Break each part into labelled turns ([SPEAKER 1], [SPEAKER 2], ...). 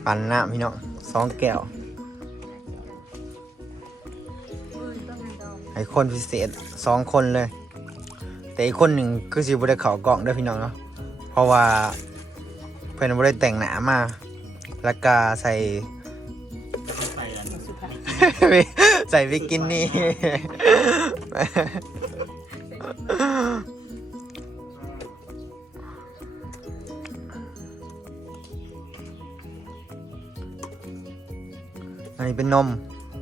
[SPEAKER 1] ปั่นน้ำพี่น้อง2 แก้วให้คนพิเศษ2 คนเลยแต่อีกคนหนึ่งคือสิบ่ได้เข้ากล่องเด้อพี่น้องเนาะเพราะว่าเพิ่นบ่ได้แต่งหน้ามาแล้วก็ใส่ ใส่บิกินี่อันนี้เป็นนม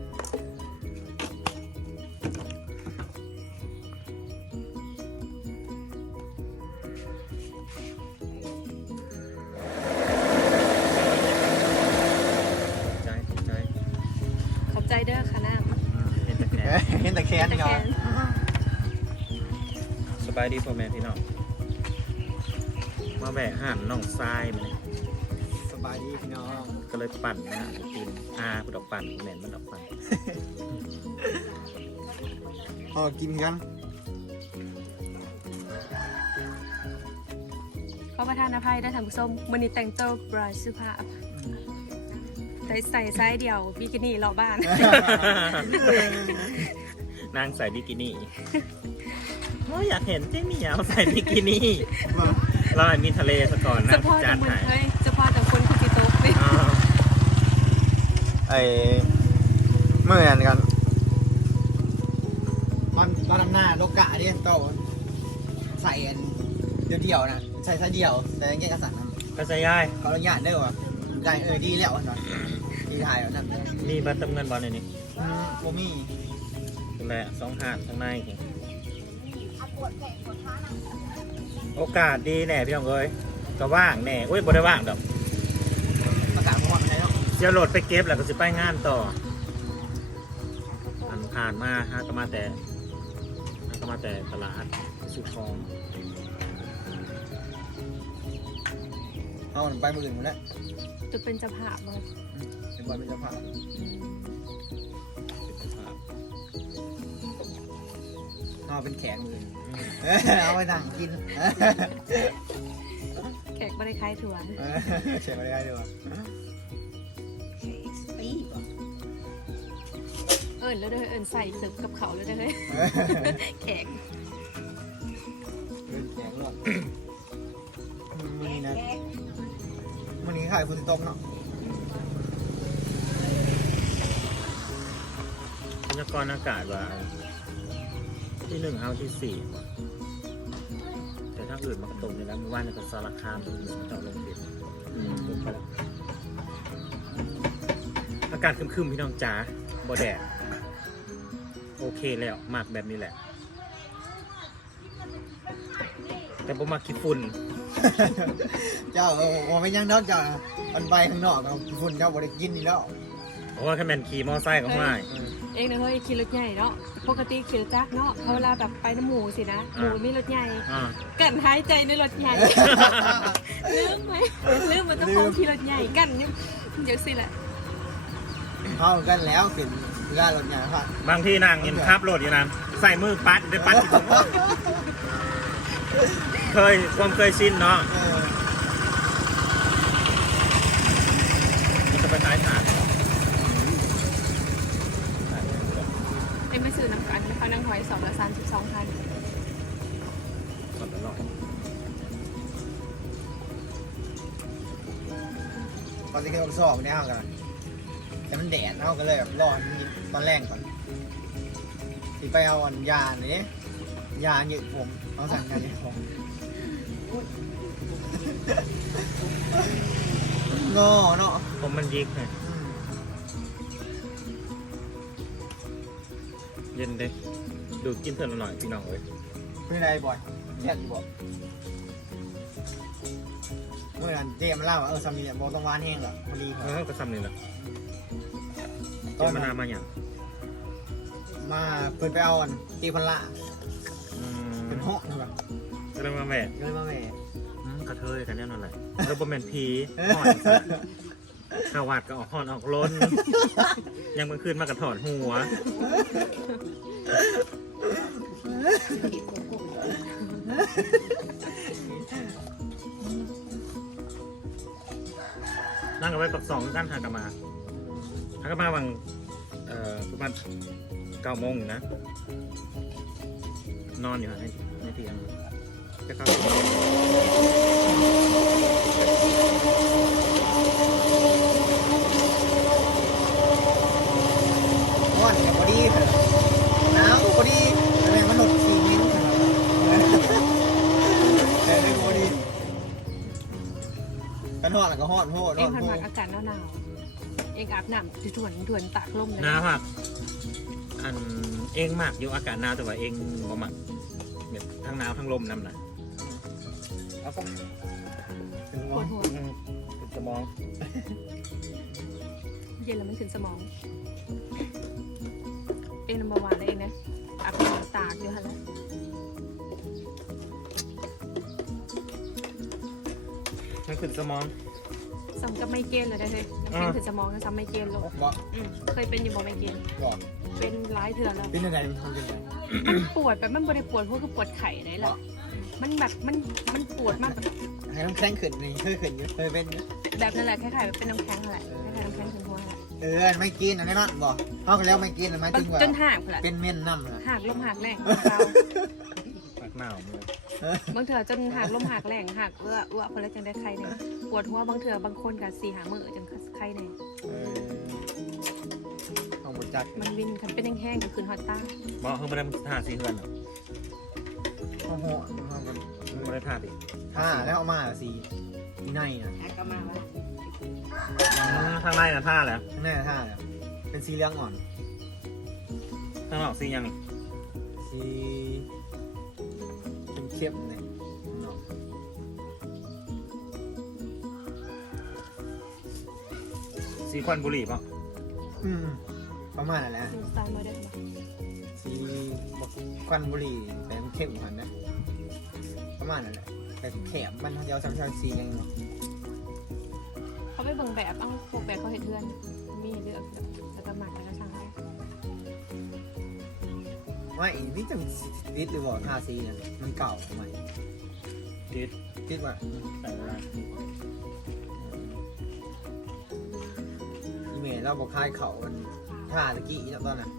[SPEAKER 2] ขอบใจเด้อค่ะน้ำ
[SPEAKER 1] เห็นแต่แค้นเนาะ
[SPEAKER 3] สบายดีพ่อแม่พี่น้องมาแบะห่านน้องทรายมาเนี่ย
[SPEAKER 1] สบายดีพี่น้อง
[SPEAKER 3] ก็เลยปั่นนะกินผู้ดอกปั่นแหน่นมันดอกปั่น
[SPEAKER 1] กินกัน
[SPEAKER 2] ขอประทานอภัยได้ท่านผู้ชมมื้อนี้แต่งตัวบรายสุภาพใส่ไซส์เดียวบิกินี่รอบบ้าน
[SPEAKER 3] นางใส่บิกินี่อยากเห็นเจ๊เหมียวใส่บิกินี่เรามีทะเลซะก่อนนะ
[SPEAKER 2] เฉพาะ
[SPEAKER 3] จา
[SPEAKER 2] แต่
[SPEAKER 3] น
[SPEAKER 2] คน
[SPEAKER 3] หาย
[SPEAKER 2] เฮ้ยเฉพาะแต่คนคุกิโต๊ะนี่
[SPEAKER 1] เมื่อกันกันมันหน้าโลกะเนี่ยโตใส่เดียวนะใส่ซะเดียวแต่ยังแยกกระสันนะ
[SPEAKER 3] ก็จะย่าย
[SPEAKER 1] เขาอนุญาตได้ว่ะได้ดีแล้วอันนั้นดีถ่ายอันนั้น
[SPEAKER 3] มีบัตรเติมเงินบอลในนี้
[SPEAKER 1] โอมี่
[SPEAKER 3] นั่นแหละ2 ห่านข้างในโอกาสดีแน่พี่น้องเอ้ยก็ว่างแน่อุ้ยบ่ได้ว่างดอก
[SPEAKER 1] ประกาศว่ามันได้แล้ว
[SPEAKER 3] เดี๋ยวโหลดไปเก็บแล้วก็จะไปงานต่อผ่านมาฮะก็มาแต่ตลาดสุของ
[SPEAKER 1] เอาไปมืออื่นหมดแล้ว
[SPEAKER 2] จะเป็นเจ้าภาพบ่
[SPEAKER 1] เป็นบอลเป็นเจ้าภาพเอาเป็นแขกมือเอาไปนั่งกิน
[SPEAKER 2] แขกบ่ได้คล้ายถั่ว
[SPEAKER 1] เฉยไม่ได้ด้วย
[SPEAKER 2] แล้วเด้อใส่ซึกกับเขาแล้วเด้อเฮ้ยแขก
[SPEAKER 1] เป็นแขกหรอกมันนี่นะมันนี่ขายฟุตต้มเนาะ
[SPEAKER 3] พยากรณ์อากาศว่าที่1เอาที่ 4แต่ถ้าอื่นมันก็ตรงอยู่แล้วมีว่าในกับสารคามเจาะลงเด็ดลงไปแล้วอากาศครึมๆพี่น้องจ๋าบ่แดดโอเคแล้วมากแบบนี้แหละแต่ผมมาขี้ฝุ่น
[SPEAKER 1] เจ้าผมไม่ยังนอกจากมันไปข้างนอกเราฝุ่นเจ้าบริกินนี่แล้ว
[SPEAKER 3] เพราะว่าถ้าแมนขี่มอไซค์ก็ไม่
[SPEAKER 2] เองนะเฮ้ยขี่รถใหญ่เนาะปกติขี่รถจักรเนาะเขาเวลาแบบไปน้ำหมูสินะหมูมีรถใหญ่กันหายใจในรถใหญ่ ลืมไหมลืมมันต้องของขี่รถใหญ่กันนี่เดี๋ยวสิแหละ
[SPEAKER 1] เข้ากันแล้วขึ้นเรือรถใหญ่ครับ
[SPEAKER 3] บางที่นางเห็นขับรถอยู่นั้นใส่มือปัดได้ปัดที่ผมความเคยชินเนาะมันจะไปท้ายถาด
[SPEAKER 2] เอ็มไม่ซื้อน้ำกันเขานั่งหอย2 ละ 32,000
[SPEAKER 3] สดร้อน
[SPEAKER 1] ตอนที่เขาสอบเนี่ยเอากันแต่มันแดดเอากันเลยแบบร้อนตอนแรกก่อนที่ไปเอายาเนี่ยยาหยืดผมเอาสั่งยาหยืดผมงอเนาะ
[SPEAKER 3] ผมมันยิกไงเย็นดิดูกินเถอะหน่อยพี่น้องเอ้ย
[SPEAKER 1] เป็นไรบ่อยแย่บ่อยเมื่อนั้นเจมเล่าสามีเนี่ยบอกต้องวานแห้งเหรอพอดี
[SPEAKER 3] ก็ทำนี่แหละตอนมานาวมาอย่าง
[SPEAKER 1] มาเพิ่นไปเอาตีพันละเป็นห้องนะครับ
[SPEAKER 3] ก็เลยมาแหวก
[SPEAKER 1] ก็เลยมาแม่
[SPEAKER 3] กระเทยกันแน่นอนเลยแล้วบอมแมนผีห่อนขาวาดก็ออกห่อนออกล้นยังมันขึ้นมากระถอดหัวนั่งกับไปปักสองด้านทางกลับมาบางประมาณ9 โมงอยู่นะนอนอยู่ในเตียงจะเข้า
[SPEAKER 1] ร้อนกับพอดีหนาวพอดีอะไรมันหนด4 มิ้นแต่ได้พอดีกันหอดแล้วก็หอดโหด
[SPEAKER 2] เองพันผักอากาศหนาวๆเองอาบน้ำถ่วนตากลมเลย
[SPEAKER 3] หนาวมากอันเองมากอยู่อากาศหนาวแต่ว่าเองบ่มักแบบทั้งหนาวทั้งลมน้ำนะ
[SPEAKER 1] เอาปะถึง
[SPEAKER 2] ป
[SPEAKER 1] ร้อ
[SPEAKER 2] วน ดหัว
[SPEAKER 3] ติดสมอง
[SPEAKER 2] เย็นแล้วมันขึ้นสมองเองนำมาวานได้เองนะอาบน้ำตากอยู่ฮะแล้ว
[SPEAKER 3] มันขึ้นสมอง
[SPEAKER 2] ซ้ำกับไมเกรนเลยได้เลยน้ำแข็งขึ้นสมองซ้ำไมเกรนโลก
[SPEAKER 1] บอก
[SPEAKER 2] เคยเป็นอยู่บ่ไมเกรน
[SPEAKER 1] บอก
[SPEAKER 2] เป็นหลายเถื่อแล้ว
[SPEAKER 1] เป็นยังไงมันทำยังไง
[SPEAKER 2] มันปวดแบบมันบริปวดเพราะคือปวดไข่ได้แหละมันแบบมันปวดมากแบบ
[SPEAKER 1] ให้น้ำแข็งขึ้นนี่เคยขึ้นอยู่เคยเป็นอยู่
[SPEAKER 2] แบบนั่นแหละคล้ายๆแบบเป็นน้ำแข็งแหละคล้ายๆน้ำแข็งขึ้นหัวแหละ
[SPEAKER 1] ไม่กินอันนี้นั่นบอกเขากันแล้วไม่กินอันไม่ถึงว่า
[SPEAKER 2] จนหักแหละ
[SPEAKER 1] เป็นเม่นน้ำนะ
[SPEAKER 2] หักลมหักแรงเรา
[SPEAKER 3] ปากหนาวมือบ
[SPEAKER 2] างเถื่อจนหักลมหักแรงหักเอื้อพอแล้วจังได้ไข้เนี่ยปวดหัวบางเถื่อบางคนกับ4-5 มื้อจังไข้เนี่ย
[SPEAKER 1] เอาหมดจัด
[SPEAKER 2] มันวินคันเป็นแห้งๆก็คืนฮอตต้า
[SPEAKER 3] บอกเขาไม่ได้ท่าสีเฮือนหรอก
[SPEAKER 1] เอาหัวเอามัน
[SPEAKER 3] ไม่ได้ท่าดิ
[SPEAKER 1] แล้วเอามาสีในนะ
[SPEAKER 4] ก็มาว่า
[SPEAKER 3] ข้างในนะท่าแล้ว
[SPEAKER 1] ข้างหน้าท่าเนี่ยเป็นสีเหลืองอ่อน
[SPEAKER 3] ข้างนอกสียัง
[SPEAKER 1] สีเป็นเข้มเนี่ย
[SPEAKER 3] สีควันบุหรี่ป่ะ
[SPEAKER 1] ประมาณนั้นแหละ
[SPEAKER 2] ดูสไตล์โมเดิร์น
[SPEAKER 1] สีควันบุหรี่แต่มันเข้มกว่านะประมาณนั้นแหละแต่แถมมันเขาจะเอาซ้ำๆสียังเนาะ
[SPEAKER 2] เขาไปเบิ่งแบบเอาพวกแบบเขาเห็นเพื่อนมีเลือกแล้วก็หมักแล้วก็สั่งให้
[SPEAKER 1] ว่าอีนี่จะติดหรือว่าทาสีเนี่ยมันเก่าไหม
[SPEAKER 3] ติด
[SPEAKER 1] ติดว่า
[SPEAKER 3] แต่เวลา
[SPEAKER 1] อีเมลเราบอกคลายเขามันท่าตะกี้เนาะตอนน่ะ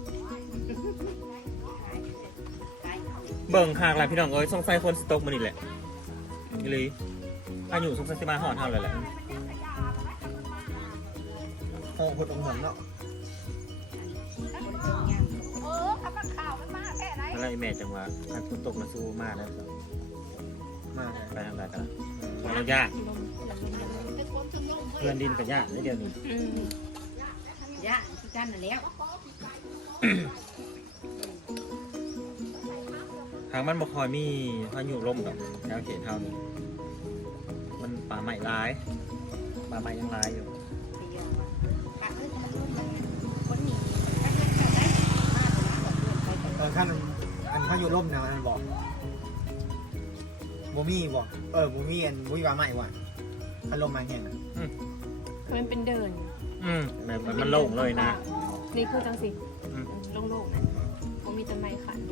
[SPEAKER 3] เบิ่งคางแล้วพี่น้องเอ้ยสงสัยคนสต็อกมันนี่แหละนี่เลยอายุสงสัยสิมาหอดเท่าเลยแหละ
[SPEAKER 1] โหดองหงเนาะ
[SPEAKER 3] แล้วไอ้แม่จังหวะการฝนตกมาสู้มากแล้ว
[SPEAKER 1] มา
[SPEAKER 3] ไปทางใดกันล่ะเรายาก
[SPEAKER 2] ลม
[SPEAKER 3] เพื่อนดินกับยากได้เดียวนี้
[SPEAKER 4] ย่าที่กันน่ะแล้ว
[SPEAKER 3] ทางมันบ่คอยมีพายุลมดอกแนวเขตเท่านี้มันป่าไม้ร้ายป่าไม้ยังร้ายอยู่
[SPEAKER 4] ไปยอมว่าปะมันรู้มันคนหนีถ้าเกิดเขาได้มาแล้วบอกเพื่อนไป
[SPEAKER 1] ขั้นอันพายุล่มนะอันบอกโมมี่บอกโมมี่อันบุยว่าใหม่ว่ะคันลมมาแห้งนะ
[SPEAKER 2] มันเป็นเดิน
[SPEAKER 3] แบบมันโล่งเลยนะ
[SPEAKER 2] นี่คือจังสิ
[SPEAKER 3] อืม
[SPEAKER 2] โล่งๆนะผมมีต้นไม้ขัน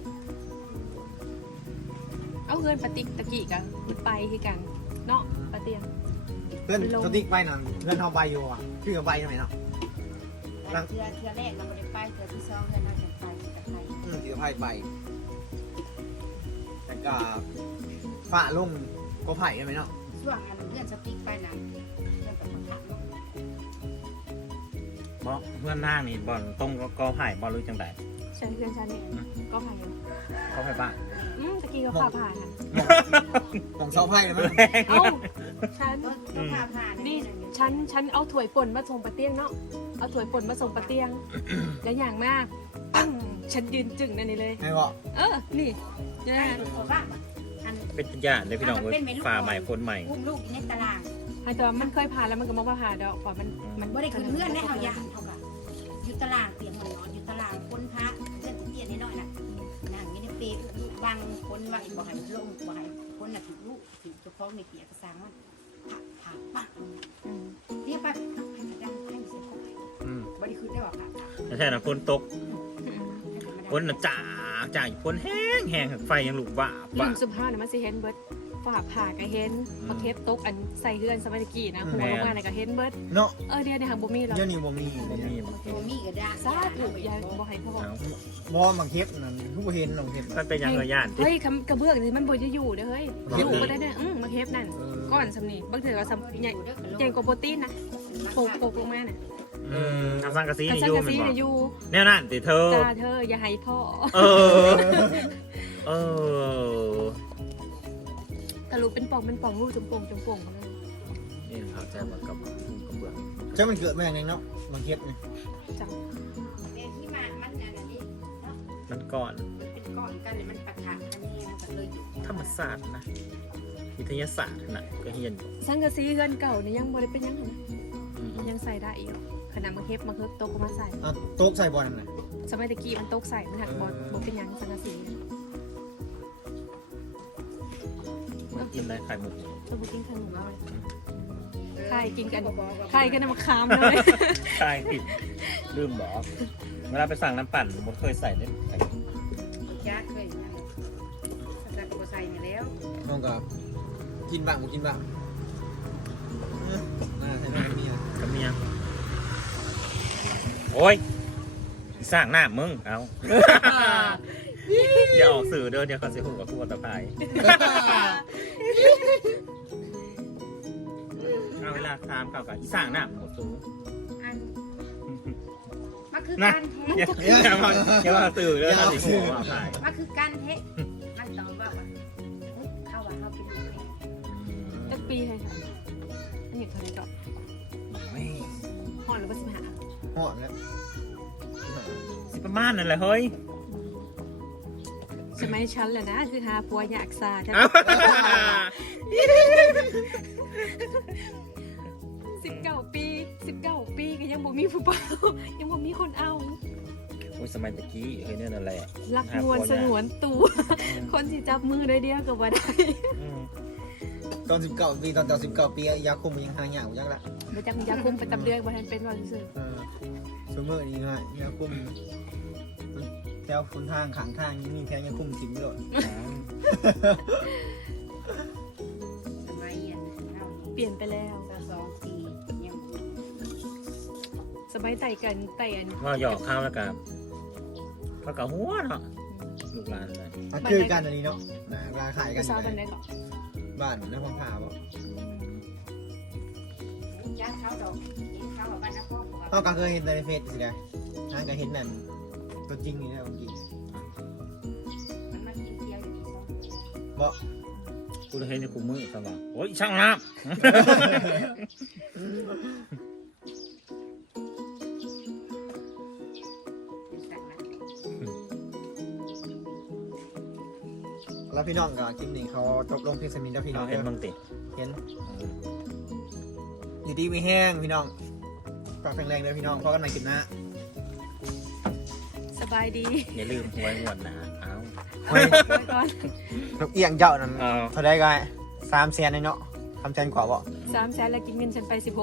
[SPEAKER 2] เอาเงินปฏิกตะกี้กันไปคือกันเนาะปะเตียง
[SPEAKER 1] เพื่อนสติ๊กไปหน่อยเพื่อนเอาใบอยู่อ่ะคือเอาใบทำไมเนาะ
[SPEAKER 4] เทือแรกเราไม่ได้ไปเทือที่สองเราน่าจะไปกับใคร
[SPEAKER 1] ถือไพ่ใบแต่ก็ฝ่าลงก็ไผ่ใช่ไหมเนาะ
[SPEAKER 4] ช่วงอันเพื่อนสติ๊กไปนะเพื่อนกับคนทักเนาะ
[SPEAKER 3] เพราะเพื่อนหน้านี่บอลตรงกอไผ่บอลรู้จังได
[SPEAKER 2] ฉันเพื่อนฉันนี่ก็ผ่าน
[SPEAKER 3] เขาไผ่บ้าน
[SPEAKER 2] ตะกี้ก็ฝ่าผ่านค่ะ
[SPEAKER 1] ของเสาไพ่เลยมั้ย
[SPEAKER 2] เอ้าฉัน
[SPEAKER 4] ก็พาผ่าน
[SPEAKER 2] นี่ฉันเอาถ้วยป่นมาส่งปะเตียงเนาะเอาถ้วยป่นมาส่งปะเตียงแล้วอย่างมากปังฉันยืนจึงนั่นนี่เลย
[SPEAKER 1] ไม่บอก
[SPEAKER 2] นี่นะ
[SPEAKER 4] เพราะว่าอัน
[SPEAKER 3] เป็นญาติเลยพี่น้องเว้ยฝ่าใหม่คนใหม่
[SPEAKER 4] อุ้มลูกอยู่ในตาราง
[SPEAKER 2] แต่ว่ามันเคยผ่านแล้วมันก็มาผ่านดอกพอมัน
[SPEAKER 4] บ่ได้คือเพื่อนได้เอายาเท่ากับอยู่ตารางเตียงมันนอนอยู่ตารางคนพระเพื่อนจะเตี้ยนิดหน่อยน่ะนั่งไม่ได้เปย์ลูกบังคนไว้บ่ให้มันลงบ่ให้คนน่ะถูกลูกถูกเจ้าของในเตียงกระซังมันผ่าปักเรียกไปให้กระดังให้เสียงเข้าไปบ่ได้คือได้ว่าค่ะ
[SPEAKER 3] แต่แท้นะฝนตกฝนน่ะจ่าอยู่ฝนแห้งไฟยังลุกว่า
[SPEAKER 2] ลืมสุภาพนะมันสิเห็นเบิร์ดฝ่าผ่าก็เห็นมาเทปตกอันใส่เฮือนสมัยตะกี้นะหัวลงมาเนี่ยก็เห็นเบิด
[SPEAKER 1] เนาะ
[SPEAKER 2] เดี๋ยวในหางบ่มีหรอก
[SPEAKER 1] เดี๋ยวนี้บ่มี
[SPEAKER 3] บ่มีบ่
[SPEAKER 4] ตัวมีกระดาษ
[SPEAKER 2] ซาถูกยายบ่ให้พ่อ
[SPEAKER 3] เอา
[SPEAKER 1] บ่บางเทปนั่นผู้เห็นน้องเทป
[SPEAKER 3] มันเป็นยังไงย่านติ
[SPEAKER 2] เฮ้ยกระเบื้องนี่มันบ่จะอยู่เด้อเฮ้ยอยู่บ่ได้เด้อมาเทปนั่นก้อนสำนีบางเถื่อก็สำใหญ่ใหญ่กว่าโปรตีนนะโปกลงมาน่ะ
[SPEAKER 3] ทำสังกะสี
[SPEAKER 2] อัน
[SPEAKER 3] นี่
[SPEAKER 2] ซั
[SPEAKER 3] อง ยู่
[SPEAKER 2] กะ
[SPEAKER 3] แม่
[SPEAKER 2] ซี
[SPEAKER 3] นบ่
[SPEAKER 2] น่ะอยู่
[SPEAKER 3] แนวนั้นติเธอ
[SPEAKER 2] จ้าเธออย่าให้พ่อ
[SPEAKER 3] เออ
[SPEAKER 2] ตะลุเป็นป่องรูปจมโป่งกันเลย
[SPEAKER 3] นี่เขาแจ้งว่ากับเบื่อ
[SPEAKER 1] จะมันเกิดมาอย่างไรเนาะบางเทปนี่
[SPEAKER 2] จัง
[SPEAKER 4] แต่ที่มามันอันนี้
[SPEAKER 3] มันก่อน
[SPEAKER 4] เป็นก้อนกันเลยมันปะทะกันนี่มันก็เลยอยู่
[SPEAKER 3] ธรรมศาสตร์นะวิทยาศาสตร์น่ะก็เฮียน
[SPEAKER 2] สังกะสีเฮือนเก่านี่ยังบ่ได้เป็นยังนะยังใส่ได้อีกขนาดมาเทปมาเคิบตกมาใส่
[SPEAKER 1] เอาโต๊ะใส่บอลนั่นน่ะ
[SPEAKER 2] สมัยตะกี้มันตกใส่มันหักบ่เป็นยังสังกะสี
[SPEAKER 3] มันกินได้ไข่หมด
[SPEAKER 2] ตัวบุกินขนมเอาไข่กินกันไข่กันน้ำมะขามเลย
[SPEAKER 3] ไข่ผิดลืมบอกเวลาไปสั่งน้ำปั่นผมเคยใส่ได้ไข่
[SPEAKER 4] จ้าเคยนะสักตัวใส่มาแล้ว
[SPEAKER 1] น้องก็กินบ้างบ่กินบ้างน่าใช่ไหมนี่อ่ะ
[SPEAKER 3] กับเมียโอ้ยสร้างหน้ามึงเอา อย่าออกสื่อเด้อเดี๋ยวเขาเสียหูกับคู่ตะไคร้เอาเวลาถามเก่ากับอีสร้างหน้าหมดสูง
[SPEAKER 4] อันมันคือ
[SPEAKER 3] นะ
[SPEAKER 4] การเท
[SPEAKER 3] อย่ามาสื่อเด้อถ้าสิหัวมาขาย
[SPEAKER 4] มันคือการเทมันต้องว่าเข้าว่าเข้าไปดูให้
[SPEAKER 2] ตั้งปีให้ค่ะอันนี้เท่านี้ดอกห่อหรือว่า15
[SPEAKER 1] หอมแล้ว
[SPEAKER 3] สิประมาณนั่นแหละเฮ้ย
[SPEAKER 2] สมัยฉันแหละนะคือหาผัวอยากซาจ้ะ19 ปีก็ยังบ่มีผู้เป่ายังบ่มีคนเอา
[SPEAKER 3] โอ้ยสมัยตะกี้เฮ้ยเนี่ยนั่นแหละ
[SPEAKER 2] รักนวลสงวนตัวคนสิจับมือได้เดียวกับว่าได้
[SPEAKER 1] ตอน19ปีตอน19ปียาคุมมันยังหายากอยู่จังละ
[SPEAKER 2] บ่จักยาคุมประจำเดือนบ่ทันเป็นว่าซื่อ
[SPEAKER 1] สมมตินี่ฮะยาคุมแถวคนทางขางทางนี่มีแค่ยาคุมถิ่มด้วย
[SPEAKER 4] สมัยอันเข้า
[SPEAKER 2] เปลี่ยนไปแล้ว
[SPEAKER 4] ก็2 ปียัง
[SPEAKER 2] สมัยไต่กันไต่อัน
[SPEAKER 3] ว่าหยอกข้าวแล้วกับข้าวกับหัวเนาะลูกหลานเลย
[SPEAKER 1] มันคือกันอันนี้เนาะนะเวลาขายกัน
[SPEAKER 2] ผู้สาวบันไดหรอ
[SPEAKER 1] บ้านน้ำพังผาบ่
[SPEAKER 4] จ้าเข้าดอกเข้าบ้านนักพ่อ
[SPEAKER 1] เขาก็เคยเห็นในเฟซสิได้ทางก็เห็นนั่นตัวจริงนี่นะจริง
[SPEAKER 4] มันมากินเที่ยวอยู่นี่
[SPEAKER 1] บ่
[SPEAKER 3] กูจะเห็นในกูมือสมองโอ้ยช่างน้
[SPEAKER 4] เป็นสัตว์นะ
[SPEAKER 1] แล้วพี่น้องก็คลิปนี้เขาจบลงเพียงสมินแล้วพี่
[SPEAKER 3] ำ
[SPEAKER 1] น้อ
[SPEAKER 3] เรา
[SPEAKER 1] ง
[SPEAKER 3] เห็นบางติ
[SPEAKER 1] เห็นอยู่ดีไม่แห้งพี่น้องฝากแข็งแรงเลยพี่น้องเพราะกันใหม่คลิปหน้า
[SPEAKER 2] สบายดี
[SPEAKER 3] อย่าลืมหวยงวดหนาเอ้า
[SPEAKER 2] ไว้ก่อน
[SPEAKER 1] นกเอียงเจ้านั่น
[SPEAKER 3] เอา
[SPEAKER 1] เท่าได้ก็3 แสนเนาะ3 แสนกว่าบ่
[SPEAKER 2] 3 แสนแล้วกินเงินฉันไป 16,000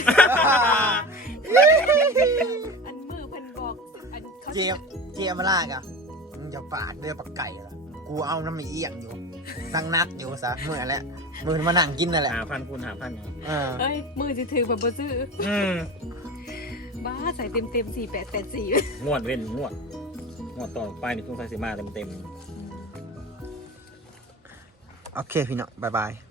[SPEAKER 2] อันมือเพิ่นบอกอันเขา
[SPEAKER 1] เจียมาล่ากะมึงจะฝากเรือปักไก่ละกูเอาน้ำมันเอียงอยู่ตั้งนักอยู่ซะเมื่อแล้วมือมานั่งกินนั่นแหละ
[SPEAKER 3] 5,000 คูณ 5,000เนี่ย
[SPEAKER 2] เอ้ยมือสิถือแบบบ่ซื้อ
[SPEAKER 3] อืม
[SPEAKER 2] บ้าใส่เต็ม4884
[SPEAKER 3] งวดเว้นงวดต่อไปนี่ต้องใส่สีมาเต็ม
[SPEAKER 1] โอเคพี่น้องบ๊ายบาย